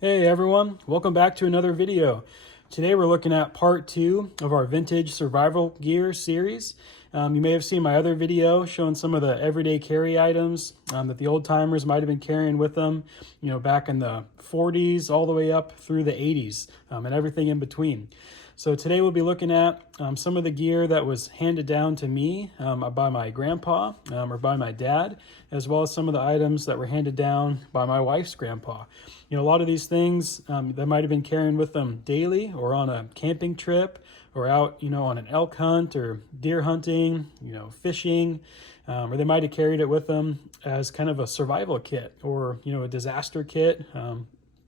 Hey everyone, welcome back to another video. Today we're looking at part 2 of our vintage survival gear series. You may have seen my other video showing some of the everyday carry items that the old timers might have been carrying with them, back in the 40s all the way up through the 80s and everything in between. So today we'll be looking at some of the gear that was handed down to me by my grandpa or by my dad, as well as some of the items that were handed down by my wife's grandpa. A lot of these things they might have been carrying with them daily or on a camping trip or out, on an elk hunt or deer hunting, fishing, or they might have carried it with them as kind of a survival kit or, a disaster kit,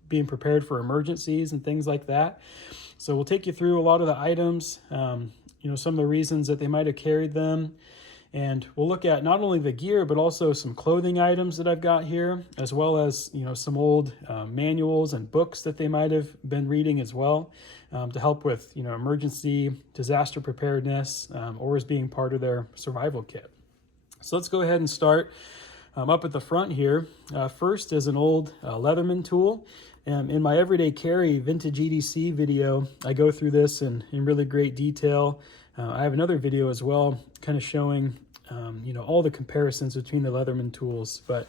being prepared for emergencies and things like that. So we'll take you through a lot of the items, some of the reasons that they might have carried them. And we'll look at not only the gear, but also some clothing items that I've got here, as well as, some old manuals and books that they might have been reading as well, to help with, emergency disaster preparedness, or as being part of their survival kit. So let's go ahead and start up at the front here. First is an old Leatherman tool. In my everyday carry vintage EDC video, I go through this in really great detail. I have another video as well, kind of showing, all the comparisons between the Leatherman tools. But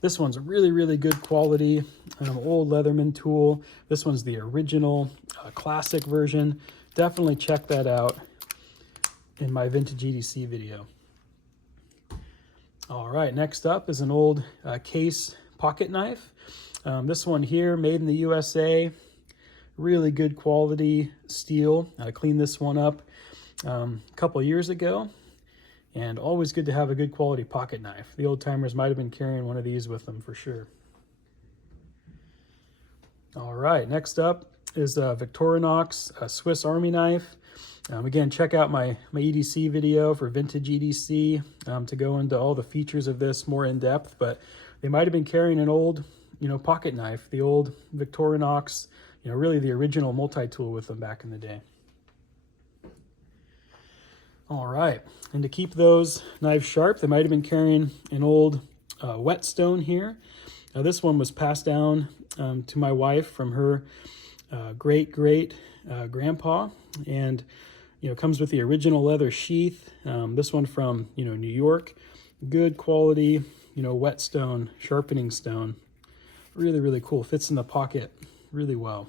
this one's a really, really good quality old Leatherman tool. This one's the original classic version. Definitely check that out in my vintage EDC video. All right, next up is an old case pocket knife. This one here, made in the USA, really good quality steel. I cleaned this one up a couple years ago, and always good to have a good quality pocket knife. The old timers might have been carrying one of these with them for sure. All right, next up is a Victorinox Swiss Army knife. Again, check out my EDC video for vintage EDC to go into all the features of this more in depth, but they might have been carrying an old, pocket knife, the old Victorinox, really the original multi-tool with them back in the day. All right, and to keep those knives sharp, they might have been carrying an old whetstone here. This one was passed down to my wife from her great-grandpa, and comes with the original leather sheath. This one from New York, good quality whetstone, sharpening stone. Really, really cool. Fits in the pocket really well.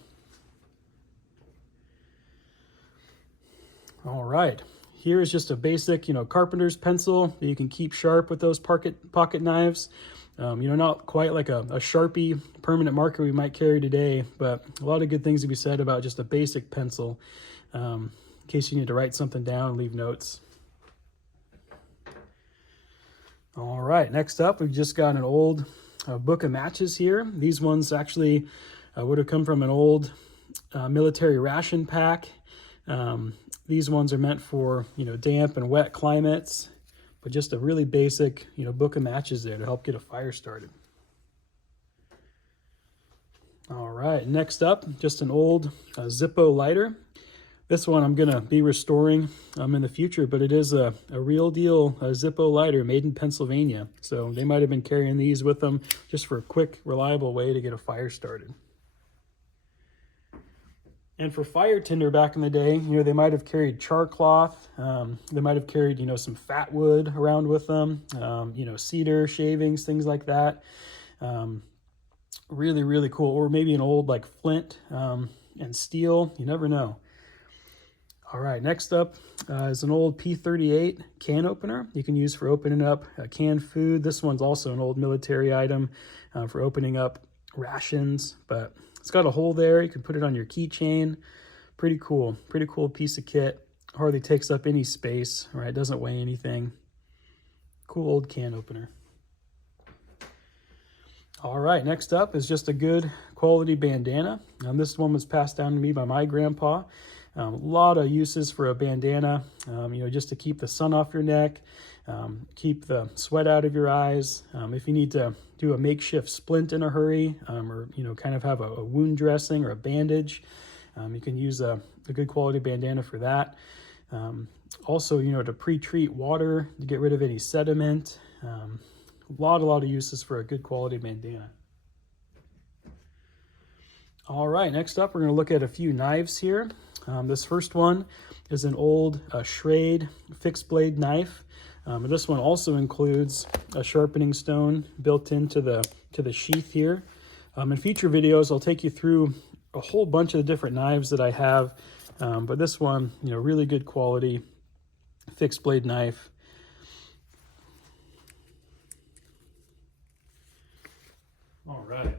All right. Here is just a basic, carpenter's pencil that you can keep sharp with those pocket knives. Not quite like a Sharpie permanent marker we might carry today, but a lot of good things to be said about just a basic pencil in case you need to write something down, leave notes. All right, next up, we've just got an old book of matches here. These ones actually would have come from an old military ration pack. These ones are meant for, damp and wet climates, but just a really basic, book of matches there to help get a fire started. All right, next up, just an old Zippo lighter. This one I'm gonna be restoring in the future, but it is a real deal Zippo lighter made in Pennsylvania. So they might have been carrying these with them just for a quick, reliable way to get a fire started. And for fire tinder back in the day, they might have carried char cloth. They might have carried, some fat wood around with them, cedar shavings, things like that. Really, really cool. Or maybe an old like flint and steel. You never know. All right, next up is an old P38 can opener you can use for opening up canned food. This one's also an old military item for opening up rations, but it's got a hole there. You can put it on your keychain. Pretty cool piece of kit. Hardly takes up any space, right? Doesn't weigh anything. Cool old can opener. All right, next up is just a good quality bandana. This one was passed down to me by my grandpa. A lot of uses for a bandana, just to keep the sun off your neck, keep the sweat out of your eyes. If you need to do a makeshift splint in a hurry, or kind of have a wound dressing or a bandage, you can use a good quality bandana for that. Also, to pre-treat water to get rid of any sediment. A lot of uses for a good quality bandana. All right, next up, we're going to look at a few knives here. This first one is an old Schrade fixed blade knife. This one also includes a sharpening stone built into the sheath here. In future videos, I'll take you through a whole bunch of the different knives that I have, but this one, really good quality fixed blade knife. All right.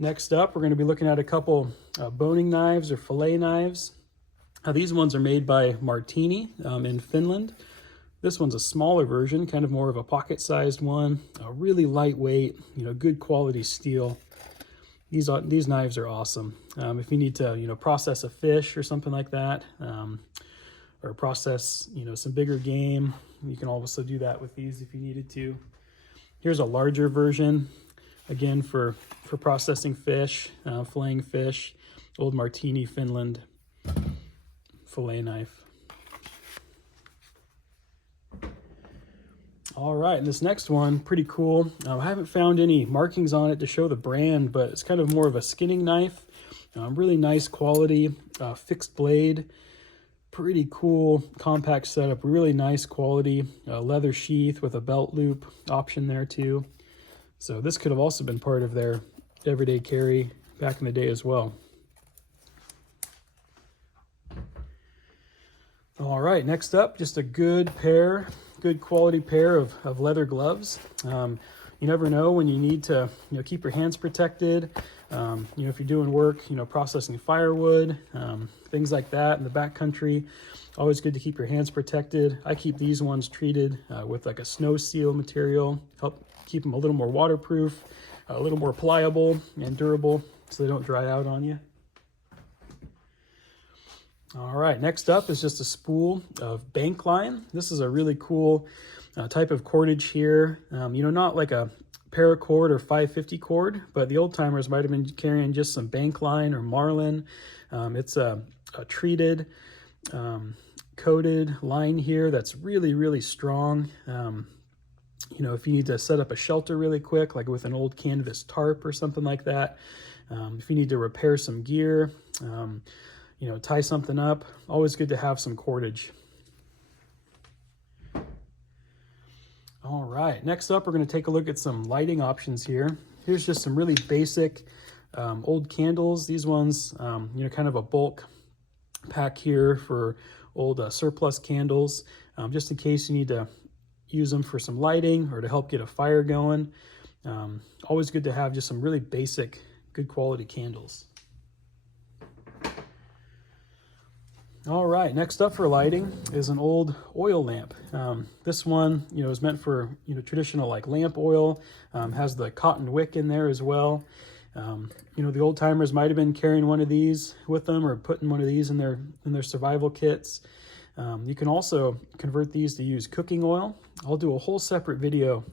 Next up, we're going to be looking at a couple boning knives or fillet knives. These ones are made by Martini in Finland. This one's a smaller version, kind of more of a pocket-sized one. Really lightweight, good quality steel. These knives are awesome. If you need to, process a fish or something like that, or process, some bigger game, you can also do that with these if you needed to. Here's a larger version. Again, for processing fish, filleting fish, old Martini, Finland fillet knife. All right, and this next one, pretty cool. I haven't found any markings on it to show the brand, but it's kind of more of a skinning knife. Really nice quality, fixed blade, pretty cool compact setup, really nice quality, leather sheath with a belt loop option there too. So this could have also been part of their everyday carry back in the day as well. All right, next up, just a good quality pair of leather gloves. You never know when you need to keep your hands protected. If you're doing work, processing firewood, things like that in the backcountry. Always good to keep your hands protected. I keep these ones treated with like a snow seal material, help keep them a little more waterproof, a little more pliable and durable so they don't dry out on you. All right, next up is just a spool of bank line. This is a really cool type of cordage here. Not like a paracord or 550 cord, but the old timers might have been carrying just some bank line or marlin. It's a treated, coated line here that's really, really strong. If you need to set up a shelter really quick, like with an old canvas tarp or something like that, if you need to repair some gear, tie something up, always good to have some cordage. All right, next up, we're going to take a look at some lighting options here. Here's just some really basic old candles. These ones, kind of a bulk pack here for old surplus candles, just in case you need to use them for some lighting or to help get a fire going. Always good to have just some really basic, good quality candles. All right, next up for lighting is an old oil lamp. This one, is meant for, traditional like lamp oil, has the cotton wick in there as well. The old timers might have been carrying one of these with them or putting one of these in their survival kits. You can also convert these to use cooking oil. I'll do a whole separate video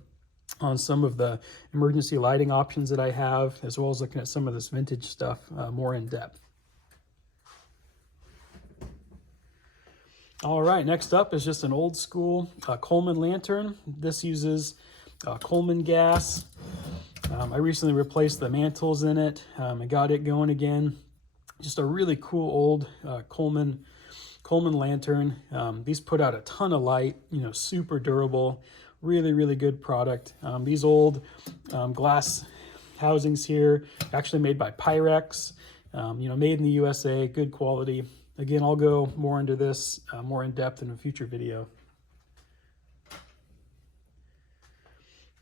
on some of the emergency lighting options that I have, as well as looking at some of this vintage stuff more in depth. All right, next up is just an old school Coleman lantern. This uses Coleman gas. I recently replaced the mantles in it and got it going again. Just a really cool old Coleman lantern. These put out a ton of light, super durable, really, really good product. These old glass housings here, actually made by Pyrex, made in the USA, good quality. Again, I'll go more into this more in depth in a future video.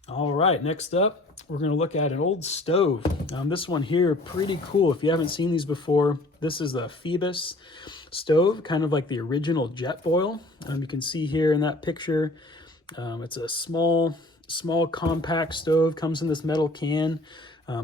All right, next up, we're going to look at an old stove. This one here, pretty cool. If you haven't seen these before, this is the Phoebus stove, kind of like the original Jetboil. You can see here in that picture, it's a small compact stove, comes in this metal can.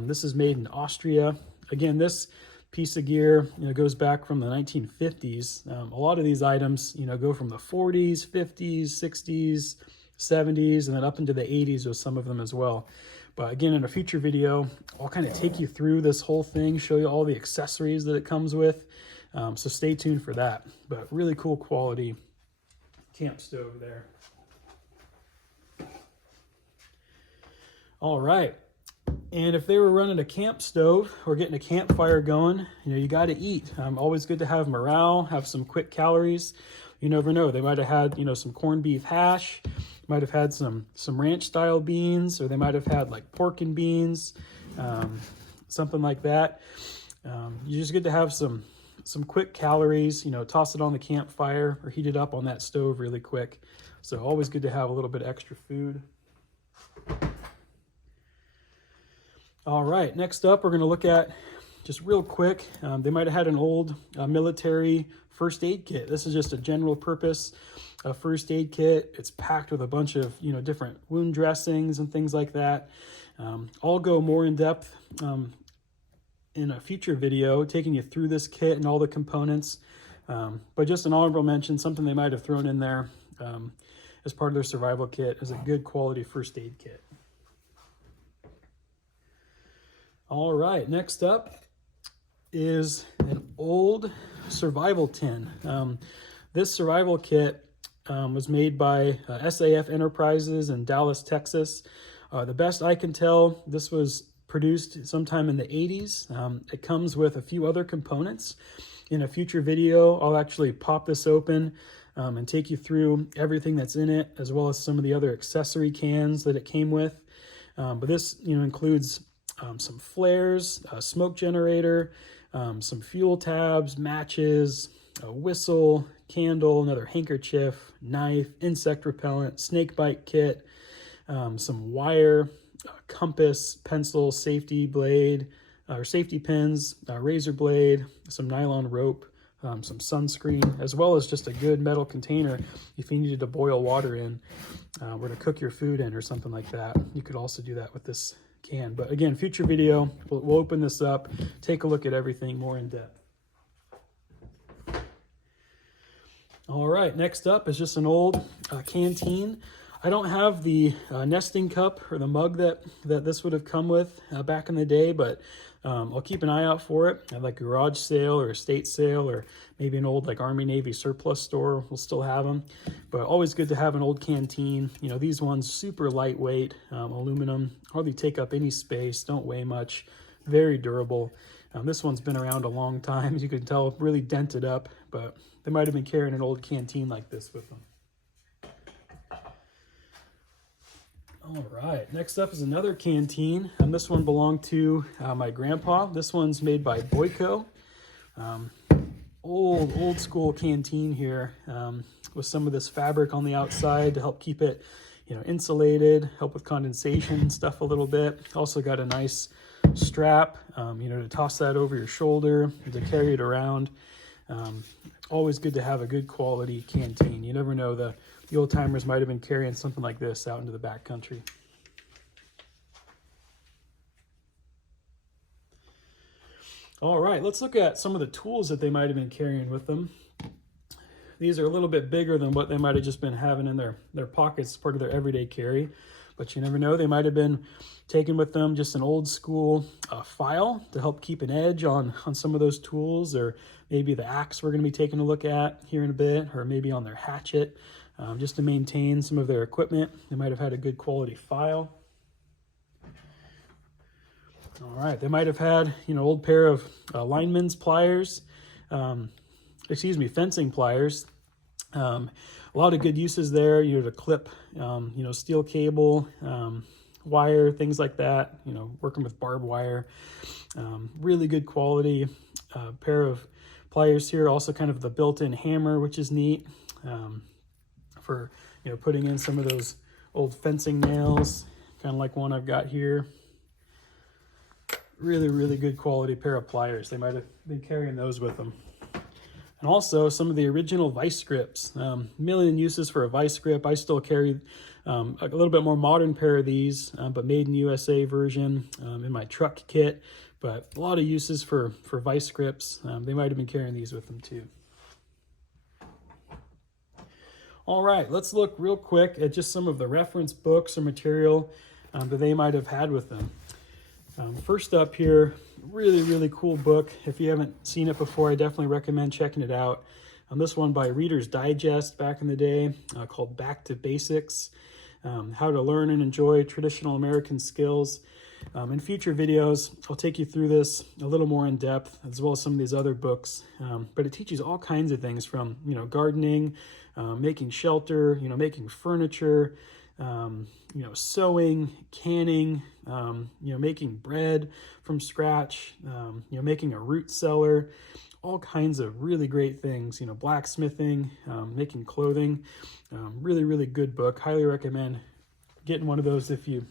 This is made in Austria. Again, this piece of gear goes back from the 1950s. A lot of these items go from the 40s, 50s, 60s, 70s, and then up into the 80s with some of them as well. But again, in a future video, I'll kind of take you through this whole thing, show you all the accessories that it comes with. So stay tuned for that. But really cool quality camp stove there. All right. And if they were running a camp stove or getting a campfire going, you got to eat. Always good to have morale, have some quick calories. You never know. They might have had, some corned beef hash, might have had some ranch style beans, or they might have had like pork and beans, something like that. You just get to have some quick calories, toss it on the campfire or heat it up on that stove really quick. So always good to have a little bit of extra food. All right, next up, we're going to look at, just real quick, they might have had an old military first aid kit. This is just a general purpose first aid kit. It's packed with a bunch of, different wound dressings and things like that. I'll go more in depth in a future video, taking you through this kit and all the components. But just an honorable mention, something they might have thrown in there as part of their survival kit is a good quality first aid kit. All right, next up is an old survival tin. This survival kit was made by SAF Enterprises in Dallas, Texas. The best I can tell, this was produced sometime in the 80s. It comes with a few other components. In a future video, I'll actually pop this open and take you through everything that's in it, as well as some of the other accessory cans that it came with. But this includes some flares, a smoke generator, some fuel tabs, matches, a whistle, candle, another handkerchief, knife, insect repellent, snake bite kit, some wire, compass, pencil, safety blade, or safety pins, razor blade, some nylon rope, some sunscreen, as well as just a good metal container if you needed to boil water in or to cook your food in or something like that. You could also do that with this can. But again, future video, we'll open this up, take a look at everything more in depth. All right, next up is just an old canteen. I don't have the nesting cup or the mug that this would have come with back in the day, but I'll keep an eye out for it at like a garage sale or estate sale, or maybe an old like Army Navy surplus store will still have them. But always good to have an old canteen. These ones super lightweight, aluminum, hardly take up any space, don't weigh much, very durable. This one's been around a long time, as you can tell, really dented up, but they might have been carrying an old canteen like this with them. All right, next up is another canteen, and this one belonged to my grandpa. This one's made by Boyko. Old school canteen here with some of this fabric on the outside to help keep it, insulated, help with condensation stuff a little bit. Also got a nice strap, to toss that over your shoulder, to carry it around. Always good to have a good quality canteen. You never know, the old timers might have been carrying something like this out into the backcountry. All right, let's look at some of the tools that they might have been carrying with them. These are a little bit bigger than what they might have just been having in their pockets, part of their everyday carry. But you never know, they might have been taking with them just an old school file to help keep an edge on some of those tools, or maybe the axe we're going to be taking a look at here in a bit, or maybe on their hatchet. Just to maintain some of their equipment. They might have had a good quality file. All right, they might have had, old pair of lineman's pliers, fencing pliers. A lot of good uses there, to clip, steel cable, wire, things like that, working with barbed wire. Really good quality pair of pliers here. Also kind of the built-in hammer, which is neat. For putting in some of those old fencing nails, kind of like one I've got here. Really good quality pair of pliers. They might have been carrying those with them. And also some of the original vice grips. Million uses for a vice grip. I still carry a little bit more modern pair of these, but made in USA version in my truck kit. But a lot of uses for vice grips. They might have been carrying these with them too. All right, let's look real quick at just some of the reference books or material that they might have had with them. First up here, really cool book. If you haven't seen it before, I definitely recommend checking it out. This one by Reader's Digest back in the day, called Back to Basics, How to Learn and Enjoy Traditional American Skills. In future videos, I'll take you through this a little more in depth, as well as some of these other books. But it teaches all kinds of things from, gardening, making shelter, making furniture, sewing, canning, making bread from scratch, making a root cellar, all kinds of really great things, blacksmithing, making clothing. Really, really good book. Highly recommend getting one of those if you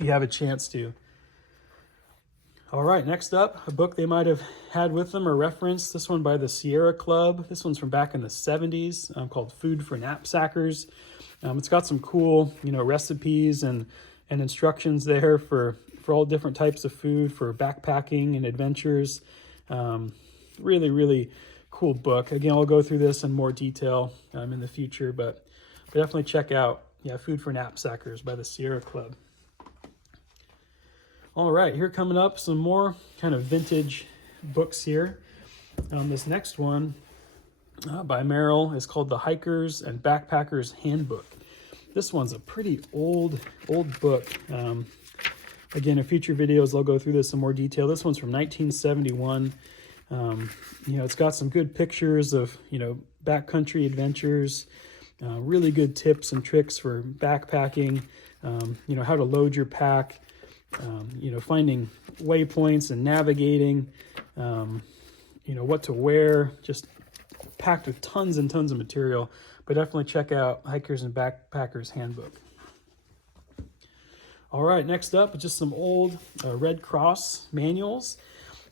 have a chance to. All right, next up, a book they might have had with them or referenced. This one by the Sierra Club. This one's from back in the 70s, called Food for Knapsackers. It's got some cool, recipes and instructions there for all different types of food, for backpacking and adventures. Really, really cool book. Again, I'll go through this in more detail in the future, but definitely check out Food for Knapsackers by the Sierra Club. All right, here coming up, some more kind of vintage books here. This next one by Merrill is called The Hiker's and Backpacker's Handbook. This one's a pretty old book. Again, in future videos, I'll go through this in more detail. This one's from 1971. It's got some good pictures of, backcountry adventures, really good tips and tricks for backpacking, how to load your pack, finding waypoints and navigating, what to wear, just packed with tons and tons of material. But definitely check out Hiker's and Backpackers Handbook. All right, next up, just some old Red Cross manuals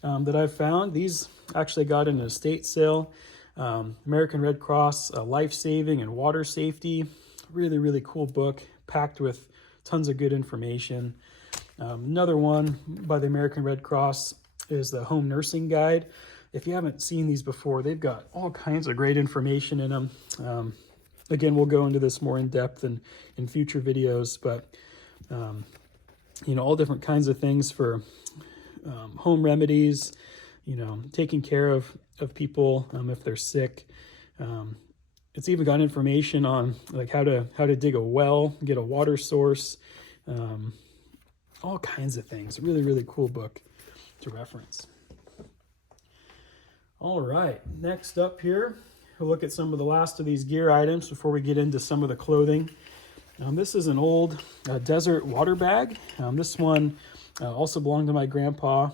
that I've found. These actually got in an estate sale. American Red Cross Life-Saving and Water Safety. Really, really cool book, packed with tons of good information. Another one by the American Red Cross is the Home Nursing Guide. If you haven't seen these before, they've got all kinds of great information in them. Again, we'll go into this more in depth in future videos, but all different kinds of things for home remedies, taking care of people if they're sick. It's even got information on like how to dig a well, get a water source, all kinds of things. Really, really cool book to reference. All right, next up here, we'll look at some of the last of these gear items before we get into some of the clothing. This is an old desert water bag. This one also belonged to my grandpa.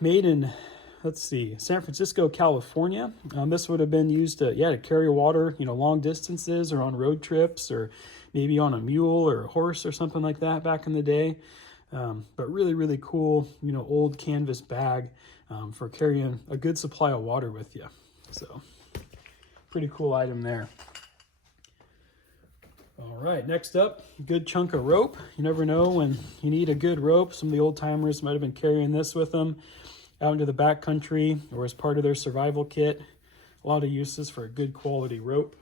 Made in, San Francisco, California. This would have been used to carry water, long distances or on road trips or maybe on a mule or a horse or something like that back in the day. But really, really cool, old canvas bag for carrying a good supply of water with you. So pretty cool item there. All right, next up, good chunk of rope. You never know when you need a good rope. Some of the old timers might have been carrying this with them out into the backcountry or as part of their survival kit. A lot of uses for a good quality rope.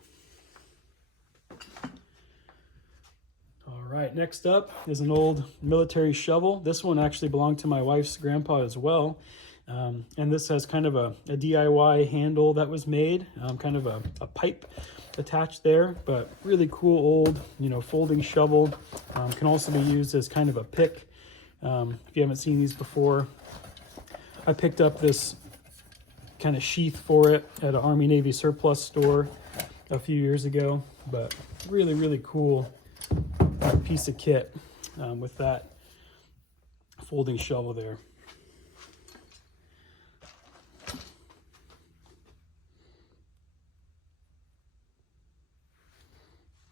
All right, next up is an old military shovel. This one actually belonged to my wife's grandpa as well. And this has kind of a DIY handle that was made, kind of a pipe attached there, but really cool old, folding shovel. Can also be used as kind of a pick. If you haven't seen these before, I picked up this kind of sheath for it at an Army Navy surplus store a few years ago, but really, really cool piece of kit with that folding shovel there.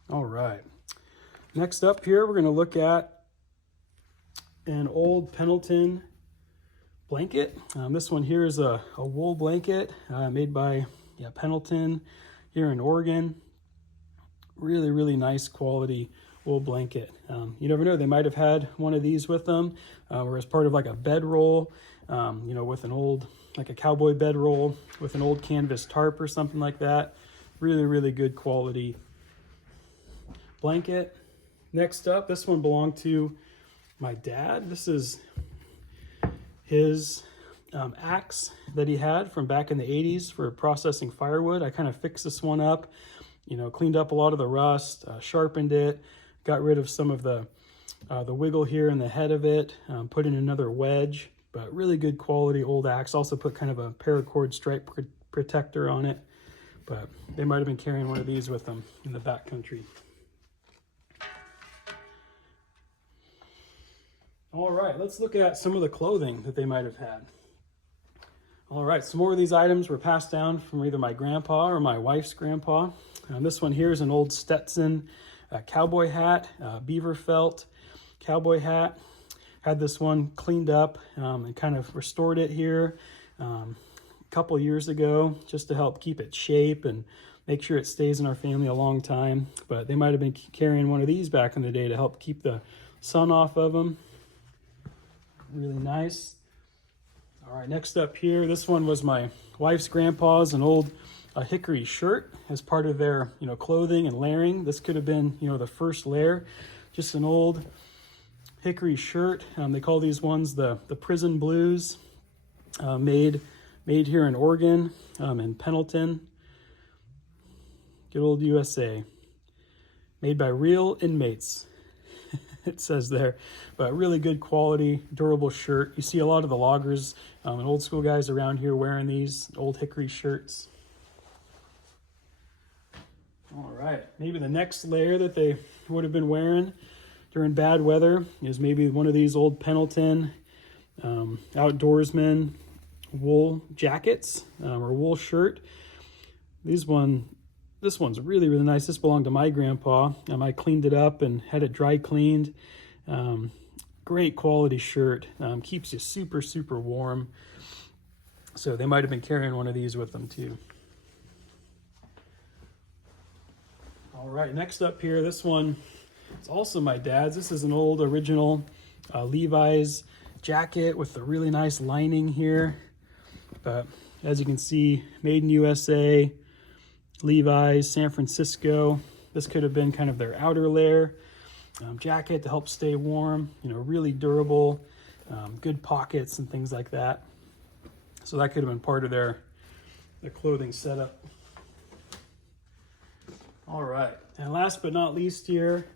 All right, next up here, we're going to look at an old Pendleton blanket. This one here is a wool blanket made by Pendleton here in Oregon. Really, really nice quality wool blanket. You never know, they might have had one of these with them or as part of like a bedroll, with an old, like a cowboy bedroll with an old canvas tarp or something like that. Really, really good quality blanket. Next up, this one belonged to my dad. This is his axe that he had from back in the 80s for processing firewood. I kind of fixed this one up, cleaned up a lot of the rust, sharpened it, got rid of some of the the wiggle here in the head of it, put in another wedge, but really good quality old axe. Also put kind of a paracord stripe protector on it, but they might have been carrying one of these with them in the backcountry. All right, let's look at some of the clothing that they might have had. All right, some more of these items were passed down from either my grandpa or my wife's grandpa. This one here is an old Stetson cowboy hat, beaver felt cowboy hat. Had this one cleaned up and kind of restored it here a couple years ago just to help keep its shape and make sure it stays in our family a long time. But they might have been carrying one of these back in the day to help keep the sun off of them. Really nice. All right, next up here, this one was my wife's grandpa's, an old hickory shirt as part of their, clothing and layering. This could have been, the first layer, just an old hickory shirt. They call these ones the prison blues, made here in Oregon, in Pendleton. Good old USA. Made by real inmates. It says there, but really good quality, durable shirt. You see a lot of the loggers and old school guys around here wearing these old hickory shirts. All right, maybe the next layer that they would have been wearing during bad weather is maybe one of these old Pendleton outdoorsman wool jackets or wool shirt. This one's really, really nice. This belonged to my grandpa. I cleaned it up and had it dry cleaned. Great quality shirt. Keeps you super, super warm. So they might have been carrying one of these with them too. All right, next up here, this one is also my dad's. This is an old original Levi's jacket with a really nice lining here. But as you can see, made in USA. Levi's, San Francisco. This could have been kind of their outer layer jacket to help stay warm, really durable, good pockets and things like that. So that could have been part of their clothing setup. All right, and last but not least here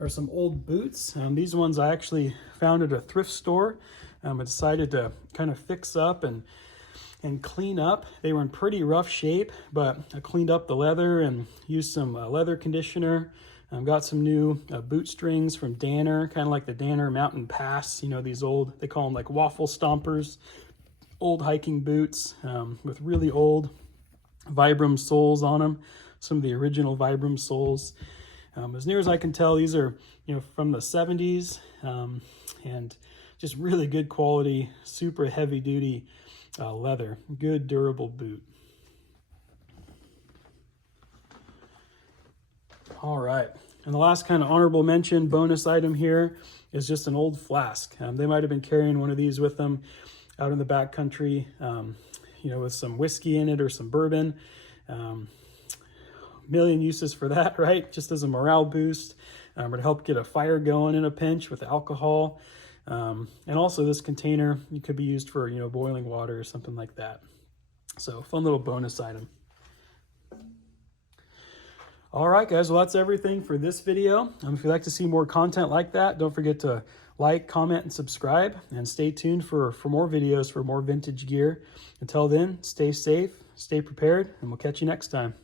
are some old boots. These ones I actually found at a thrift store. I decided to kind of fix up and clean up. They were in pretty rough shape, but I cleaned up the leather and used some leather conditioner. Got some new boot strings from Danner, kind of like the Danner Mountain Pass. These old, they call them like waffle stompers, old hiking boots with really old Vibram soles on them. Some of the original Vibram soles. As near as I can tell, these are from the 70s and just really good quality, super heavy duty leather, good durable boot. All right, and the last kind of honorable mention bonus item here is just an old flask. They might have been carrying one of these with them out in the backcountry, with some whiskey in it or some bourbon. Million uses for that, right? Just as a morale boost, or to help get a fire going in a pinch with alcohol. And also this container, you could be used for, boiling water or something like that. So fun little bonus item. All right, guys, well, that's everything for this video. If you'd like to see more content like that, don't forget to like, comment, and subscribe, and stay tuned for more videos for more vintage gear. Until then, stay safe, stay prepared, and we'll catch you next time.